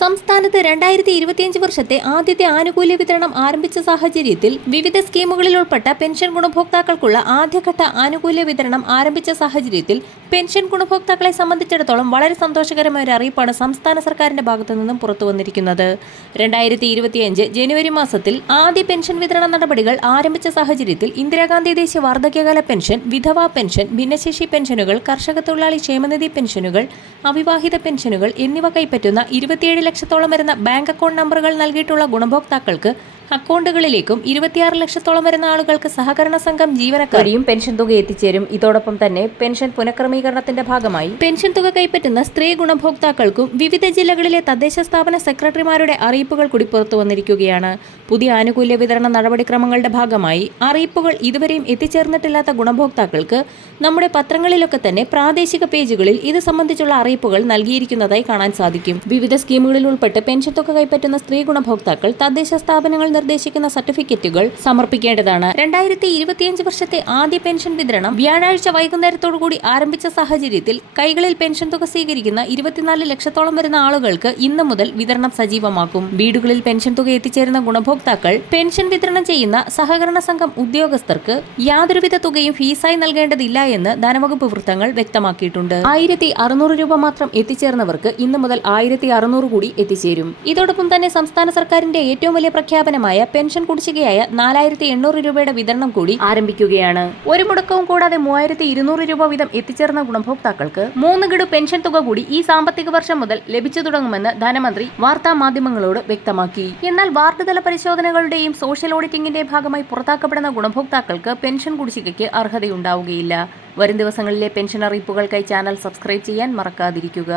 സംസ്ഥാനത്ത് 2025 വർഷത്തെ ആദ്യത്തെ ആനുകൂല്യ വിതരണം ആരംഭിച്ച സാഹചര്യത്തിൽ വിവിധ സ്കീമുകളിൽ ഉൾപ്പെട്ട പെൻഷൻ ഗുണഭോക്താക്കൾക്കുള്ള ആദ്യഘട്ട ആനുകൂല്യ വിതരണം ആരംഭിച്ച സാഹചര്യത്തിൽ പെൻഷൻ ഗുണഭോക്താക്കളെ സംബന്ധിച്ചിടത്തോളം വളരെ സന്തോഷകരമായ ഒരു അറിയിപ്പാണ് സംസ്ഥാന സർക്കാരിന്റെ ഭാഗത്തു നിന്നും പുറത്തുവന്നിരിക്കുന്നത്. 2025 ജനുവരി മാസത്തിൽ ആദ്യ പെൻഷൻ വിതരണ നടപടികൾ ആരംഭിച്ച സാഹചര്യത്തിൽ ഇന്ദിരാഗാന്ധി ദേശീയ വാർദ്ധക്യകാല പെൻഷൻ, വിധവാ പെൻഷൻ, ഭിന്നശേഷി പെൻഷനുകൾ, കർഷക തൊഴിലാളി ക്ഷേമനിധി പെൻഷനുകൾ, അവിവാഹിത പെൻഷനുകൾ എന്നിവ കൈപ്പറ്റുന്ന 27 ലക്ഷത്തോളം വരുന്ന ബാങ്ക് അക്കൗണ്ട് നമ്പറുകൾ നൽകിയിട്ടുള്ള ഗുണഭോക്താക്കൾക്ക് അക്കൗണ്ടുകളിലേക്കും 26 ലക്ഷത്തോളം വരുന്ന ആളുകൾക്ക് സഹകരണ സംഘം ജീവനക്കാരെയും പെൻഷൻ തുക എത്തിച്ചേരും. ഇതോടൊപ്പം തന്നെ പെൻഷൻ പുനഃക്രമീകരണത്തിന്റെ ഭാഗമായി പെൻഷൻ തുക കൈപ്പറ്റുന്ന സ്ത്രീ ഗുണഭോക്താക്കൾക്കും വിവിധ ജില്ലകളിലെ തദ്ദേശ സ്ഥാപന സെക്രട്ടറിമാരുടെ അറിയിപ്പുകൾ കൂടി പുറത്തു വന്നിരിക്കുകയാണ്. പുതിയ ആനുകൂല്യ വിതരണ നടപടിക്രമങ്ങളുടെ ഭാഗമായി അറിയിപ്പുകൾ ഇതുവരെയും എത്തിച്ചേർന്നിട്ടില്ലാത്ത ഗുണഭോക്താക്കൾക്ക് നമ്മുടെ പത്രങ്ങളിലൊക്കെ തന്നെ പ്രാദേശിക പേജുകളിൽ ഇത് സംബന്ധിച്ചുള്ള അറിയിപ്പുകൾ നൽകിയിരിക്കുന്നതായി കാണാൻ സാധിക്കും. വിവിധ സ്കീമുകളിൽ ഉൾപ്പെട്ട് പെൻഷൻ തുക കൈപ്പറ്റുന്ന സ്ത്രീ ഗുണഭോക്താക്കൾ തദ്ദേശ സ്ഥാപനങ്ങൾ നിർദ്ദേശിക്കുന്ന സർട്ടിഫിക്കറ്റുകൾ സമർപ്പിക്കേണ്ടതാണ്. 2025 വർഷത്തെ ആദ്യ പെൻഷൻ വിതരണം വ്യാഴാഴ്ച വൈകുന്നേരത്തോടുകൂടി ആരംഭിച്ച സാഹചര്യത്തിൽ കൈകളിൽ പെൻഷൻ തുക സ്വീകരിക്കുന്ന 24 ലക്ഷത്തോളം വരുന്ന ആളുകൾക്ക് ഇന്ന് മുതൽ വിതരണം സജീവമാക്കും. വീടുകളിൽ പെൻഷൻ തുക എത്തിച്ചേരുന്ന ഗുണഭോക്താക്കൾ പെൻഷൻ വിതരണം ചെയ്യുന്ന സഹകരണ സംഘം ഉദ്യോഗസ്ഥർക്ക് യാതൊരുവിധ തുകയും ഫീസായി നൽകേണ്ടതില്ല എന്ന് ധനവകുപ്പ് വൃത്തങ്ങൾ വ്യക്തമാക്കിയിട്ടുണ്ട്. 1600 രൂപ മാത്രം എത്തിച്ചേർന്നവർക്ക് ഇന്ന് മുതൽ 1600 കൂടി എത്തിച്ചേരും. ഇതോടൊപ്പം തന്നെ സംസ്ഥാന സർക്കാരിന്റെ ഏറ്റവും വലിയ പ്രഖ്യാപനമായ പെൻഷൻ കുടിശ്ശികയായ 4800 രൂപയുടെ വിതരണം കൂടി ആരംഭിക്കുകയാണ്. ഒരു മുടക്കവും കൂടാതെ 3200 രൂപ വീതം എത്തിച്ചേർന്ന ഗുണഭോക്താക്കൾക്ക് 3 ഗഡു പെൻഷൻ തുക കൂടി ഈ സാമ്പത്തിക വർഷം മുതൽ ലഭിച്ചു തുടങ്ങുമെന്ന് ധനമന്ത്രി വാർത്താ മാധ്യമങ്ങളോട് വ്യക്തമാക്കി. എന്നാൽ വാർഡ് തല പരിശോധനകളുടെയും സോഷ്യൽ ഓഡിറ്റിംഗിന്റെയും ഭാഗമായി പുറത്താക്കപ്പെടുന്ന ഗുണഭോക്താക്കൾക്ക് പെൻഷൻ കുടിശ്ശികയ്ക്ക് അർഹതയുണ്ടാവുകയില്ല. വരും ദിവസങ്ങളിലെ പെൻഷൻ അറിയിപ്പുകൾക്കായി ചാനൽ സബ്സ്ക്രൈബ് ചെയ്യാൻ മറക്കാതിരിക്കുക.